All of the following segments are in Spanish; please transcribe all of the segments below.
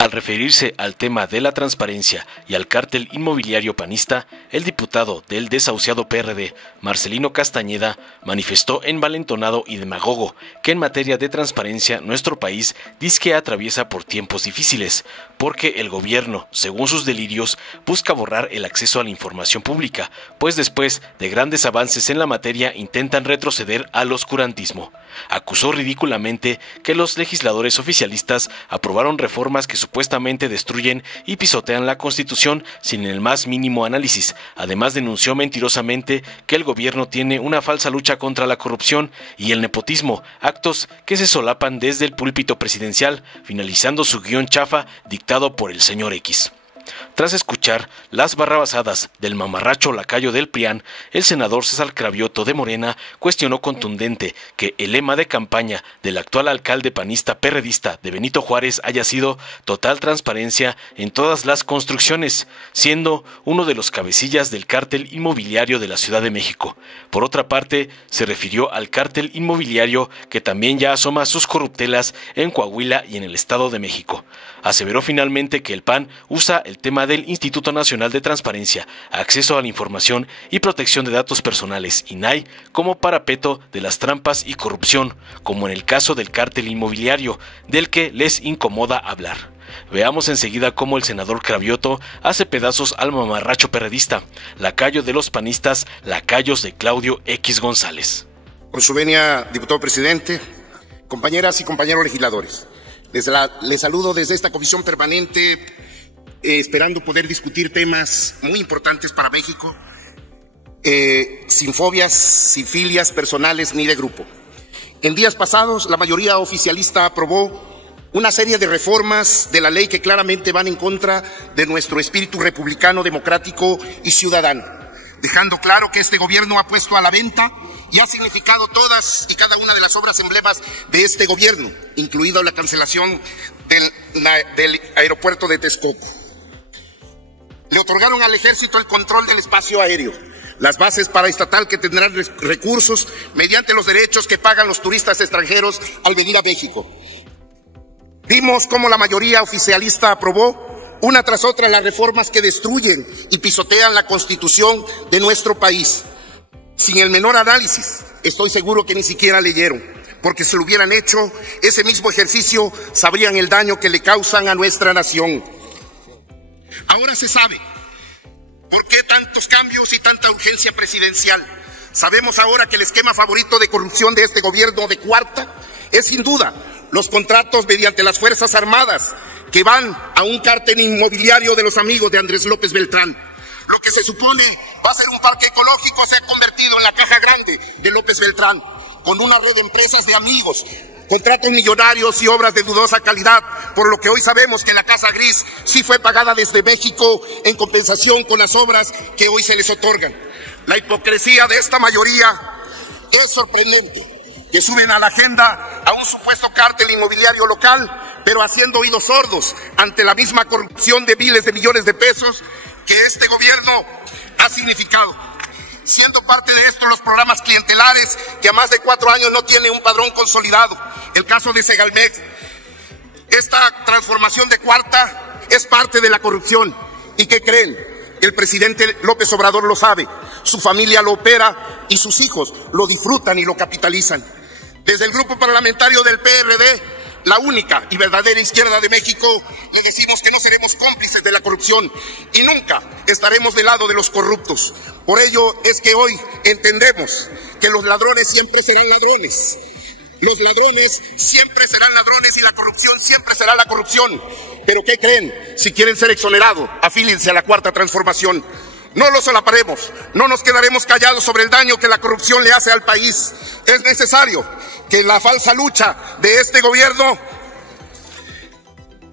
Al referirse al tema de la transparencia y al cártel inmobiliario panista, el diputado del desahuciado PRD, Marcelino Castañeda, manifestó envalentonado y demagogo que en materia de transparencia nuestro país dizque atraviesa por tiempos difíciles, porque el gobierno, según sus delirios, busca borrar el acceso a la información pública, pues después de grandes avances en la materia intentan retroceder al oscurantismo. Acusó ridículamente que los legisladores oficialistas aprobaron reformas que supuestamente destruyen y pisotean la Constitución sin el más mínimo análisis. Además denunció mentirosamente que el gobierno tiene una falsa lucha contra la corrupción y el nepotismo, actos que se solapan desde el púlpito presidencial, finalizando su guión chafa dictado por el señor X. Tras escuchar las barrabasadas del mamarracho lacayo del PRIAN, el senador César Cravioto de Morena cuestionó contundente que el lema de campaña del actual alcalde panista perredista de Benito Juárez haya sido total transparencia en todas las construcciones, siendo uno de los cabecillas del cártel inmobiliario de la Ciudad de México. Por otra parte, se refirió al cártel inmobiliario que también ya asoma sus corruptelas en Coahuila y en el Estado de México. Aseveró finalmente que el PAN usa el tema del Instituto Nacional de Transparencia, Acceso a la Información y Protección de Datos Personales, INAI, como parapeto de las trampas y corrupción, como en el caso del cártel inmobiliario, del que les incomoda hablar. Veamos enseguida cómo el senador Cravioto hace pedazos al mamarracho perredista, lacayo de los panistas, lacayos de Claudio X González. Con su venia, diputado presidente, compañeras y compañeros legisladores, les saludo desde esta comisión permanente, esperando poder discutir temas muy importantes para México, sin fobias, sin filias personales ni de grupo. En días pasados, la mayoría oficialista aprobó una serie de reformas de la ley que claramente van en contra de nuestro espíritu republicano, democrático y ciudadano, dejando claro que este gobierno ha puesto a la venta y ha significado todas y cada una de las obras emblemas de este gobierno, incluida la cancelación del aeropuerto de Texcoco. Le otorgaron al ejército el control del espacio aéreo, las bases paraestatal que tendrán recursos mediante los derechos que pagan los turistas extranjeros al venir a México. Vimos cómo la mayoría oficialista aprobó una tras otra las reformas que destruyen y pisotean la Constitución de nuestro país. Sin el menor análisis, estoy seguro que ni siquiera leyeron, porque si lo hubieran hecho, ese mismo ejercicio sabrían el daño que le causan a nuestra nación. Ahora se sabe por qué tantos cambios y tanta urgencia presidencial. Sabemos ahora que el esquema favorito de corrupción de este gobierno de cuarta es sin duda los contratos mediante las Fuerzas Armadas que van a un cártel inmobiliario de los amigos de Andrés López Beltrán. Lo que se supone va a ser un parque ecológico se ha convertido en la caja grande de López Beltrán, con una red de empresas de amigos, contratos millonarios y obras de dudosa calidad, por lo que hoy sabemos que la Casa Gris sí fue pagada desde México en compensación con las obras que hoy se les otorgan. La hipocresía de esta mayoría es sorprendente, que suben a la agenda a un supuesto cártel inmobiliario local, pero haciendo oídos sordos ante la misma corrupción de miles de millones de pesos que este gobierno ha significado. Siendo parte de esto los programas clientelares que a más de 4 años no tienen un padrón consolidado. El caso de Segalmex. Esta transformación de cuarta es parte de la corrupción. ¿Y qué creen? El presidente López Obrador lo sabe, su familia lo opera y sus hijos lo disfrutan y lo capitalizan. Desde el grupo parlamentario del PRD, la única y verdadera izquierda de México, le decimos que no seremos cómplices de la corrupción y nunca estaremos del lado de los corruptos. Por ello es que hoy entendemos que los ladrones siempre serán ladrones. Los ladrones siempre serán ladrones y la corrupción siempre será la corrupción. ¿Pero qué creen? Si quieren ser exonerados, afíliense a la Cuarta Transformación. No lo solaparemos, no nos quedaremos callados sobre el daño que la corrupción le hace al país. Es necesario que la falsa lucha de este gobierno,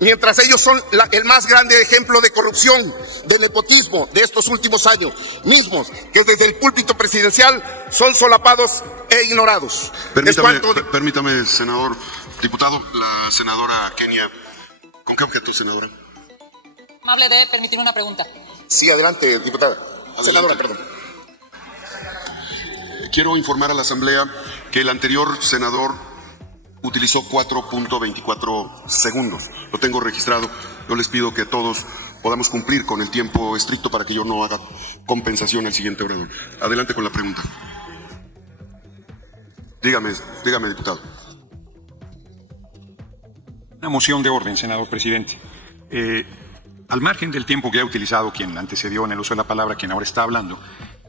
mientras ellos son el más grande ejemplo de corrupción, de nepotismo de estos últimos años, mismos que desde el púlpito presidencial son solapados e ignorados. Permítame, senador, diputado, la senadora Kenia. ¿Con qué objeto, senadora? Amable de permitirme una pregunta. Sí, adelante, diputada. Adelante. Senadora, perdón. Quiero informar a la Asamblea que el anterior senador utilizó 4.24 segundos. Lo tengo registrado. Yo les pido que todos podamos cumplir con el tiempo estricto para que yo no haga compensación al siguiente orador. Adelante con la pregunta. Dígame, diputado. Una moción de orden, senador presidente. Al margen del tiempo que ha utilizado quien antecedió en el uso de la palabra, quien ahora está hablando,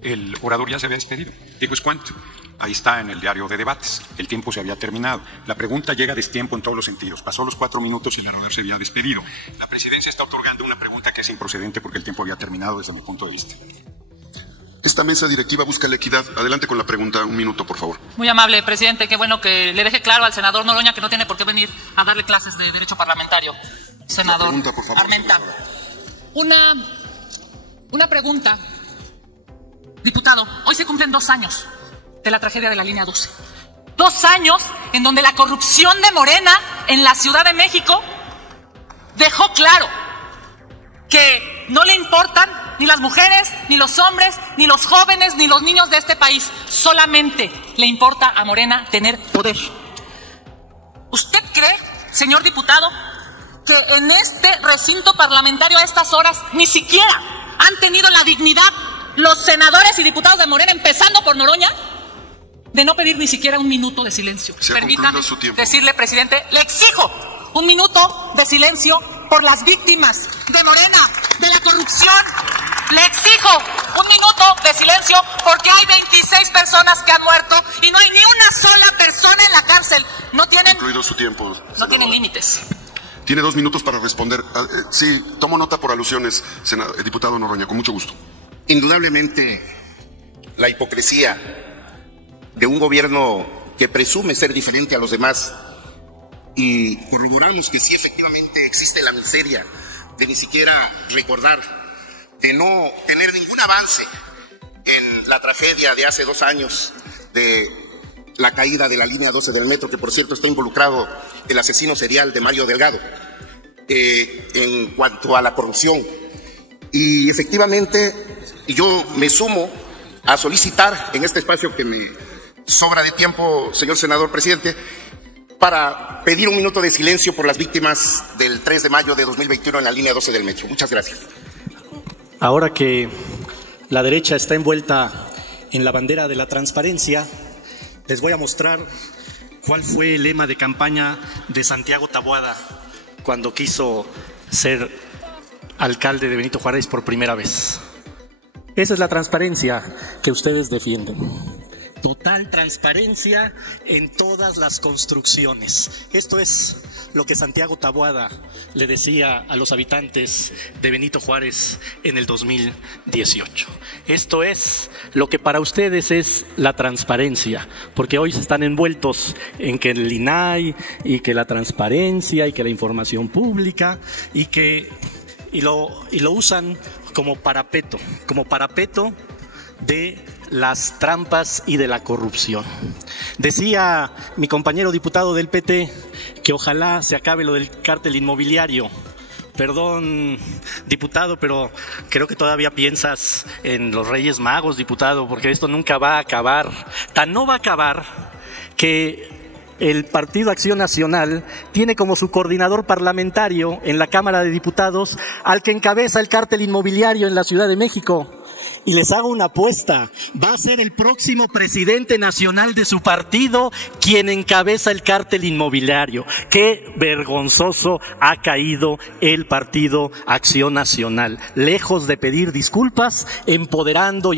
el orador ya se había despedido. Digo, ¿es cuánto? Ahí está en el diario de debates. El tiempo se había terminado. La pregunta llega a destiempo en todos los sentidos. Pasó los 4 minutos y el orador se había despedido. La presidencia está otorgando una pregunta que es improcedente porque el tiempo había terminado desde mi punto de vista. Esta mesa directiva busca la equidad. Adelante con la pregunta. 1 minuto, por favor. Muy amable, presidente. Qué bueno que le deje claro al senador Noroña que no tiene por qué venir a darle clases de derecho parlamentario. Senador pregunta, por favor, Armenta. Una pregunta. Diputado, hoy se cumplen 2 años de la tragedia de la línea 12. 2 años en donde la corrupción de Morena en la Ciudad de México dejó claro que no le importan ni las mujeres, ni los hombres, ni los jóvenes, ni los niños de este país. Solamente le importa a Morena tener poder. ¿Usted cree, señor diputado, que en este recinto parlamentario a estas horas ni siquiera han tenido la dignidad los senadores y diputados de Morena, empezando por Noroña, de no pedir ni siquiera 1 minuto de silencio? Permítame decirle, presidente, le exijo 1 minuto de silencio por las víctimas de Morena, de la corrupción. Le exijo 1 minuto de silencio porque hay 26 personas que han muerto y no hay ni una sola persona en la cárcel. No tienen, Incluido su tiempo, no tienen límites. Tiene 2 minutos para responder. Sí, tomo nota por alusiones, diputado Noroña, con mucho gusto. Indudablemente, la hipocresía de un gobierno que presume ser diferente a los demás, y corroboramos que sí efectivamente existe la miseria de ni siquiera recordar, de no tener ningún avance en la tragedia de hace 2 años de la caída de la línea 12 del metro, que por cierto está involucrado el asesino serial de Mario Delgado, en cuanto a la corrupción. Y efectivamente yo me sumo a solicitar en este espacio que me sobra de tiempo, señor senador presidente, para pedir 1 minuto de silencio por las víctimas del 3 de mayo de 2021 en la línea 12 del metro. Muchas gracias. Ahora que la derecha está envuelta en la bandera de la transparencia, les voy a mostrar cuál fue el lema de campaña de Santiago Taboada cuando quiso ser alcalde de Benito Juárez por primera vez. Esa es la transparencia que ustedes defienden. Total transparencia en todas las construcciones. Esto es lo que Santiago Taboada le decía a los habitantes de Benito Juárez en el 2018. Esto es lo que para ustedes es la transparencia, porque hoy se están envueltos en que el INAI y que la transparencia y que la información pública y lo usan como parapeto de las trampas y de la corrupción. Decía mi compañero diputado del PT que ojalá se acabe lo del cártel inmobiliario. Perdón, diputado, pero creo que todavía piensas en los Reyes Magos, diputado, porque esto nunca va a acabar. Tan no va a acabar que el Partido Acción Nacional tiene como su coordinador parlamentario en la Cámara de Diputados al que encabeza el cártel inmobiliario en la Ciudad de México. Y les hago una apuesta, va a ser el próximo presidente nacional de su partido quien encabeza el cártel inmobiliario. Qué vergonzoso ha caído el Partido Acción Nacional, lejos de pedir disculpas, empoderando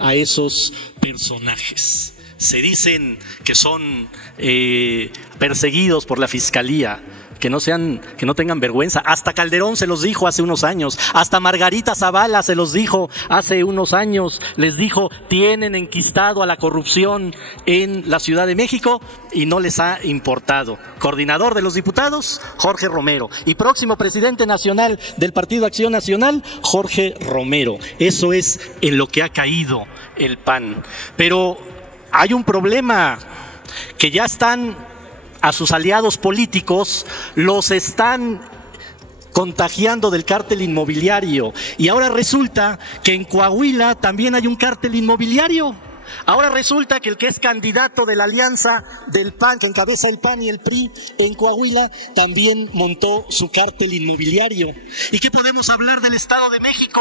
a esos personajes. Se dicen que son perseguidos por la Fiscalía. Que no tengan vergüenza. Hasta Calderón se los dijo hace unos años, hasta Margarita Zavala se los dijo hace unos años, les dijo, tienen enquistado a la corrupción en la Ciudad de México y no les ha importado. Coordinador de los diputados, Jorge Romero, y próximo presidente nacional del Partido Acción Nacional, Jorge Romero. Eso es en lo que ha caído el PAN. Pero hay un problema, que ya están a sus aliados políticos, los están contagiando del cártel inmobiliario. Y ahora resulta que en Coahuila también hay un cártel inmobiliario. Ahora resulta que el que es candidato de la alianza del PAN, que encabeza el PAN y el PRI en Coahuila, también montó su cártel inmobiliario. ¿Y qué podemos hablar del Estado de México?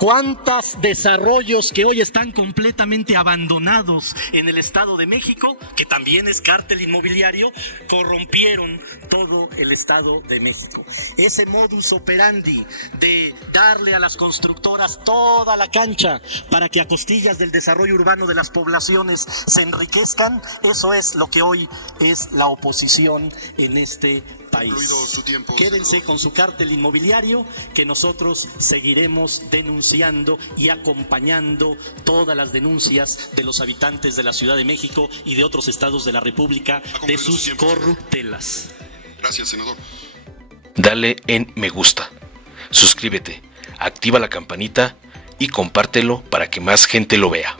¿Cuántos desarrollos que hoy están completamente abandonados en el Estado de México, que también es cártel inmobiliario, corrompieron todo el Estado de México? Ese modus operandi de darle a las constructoras toda la cancha para que a costillas del desarrollo urbano de las poblaciones se enriquezcan, eso es lo que hoy es la oposición en este país. Quédense con su cártel inmobiliario, que nosotros seguiremos denunciando y acompañando todas las denuncias de los habitantes de la Ciudad de México y de otros estados de la República de sus corruptelas. Gracias, senador. Dale en me gusta, suscríbete, activa la campanita y compártelo para que más gente lo vea.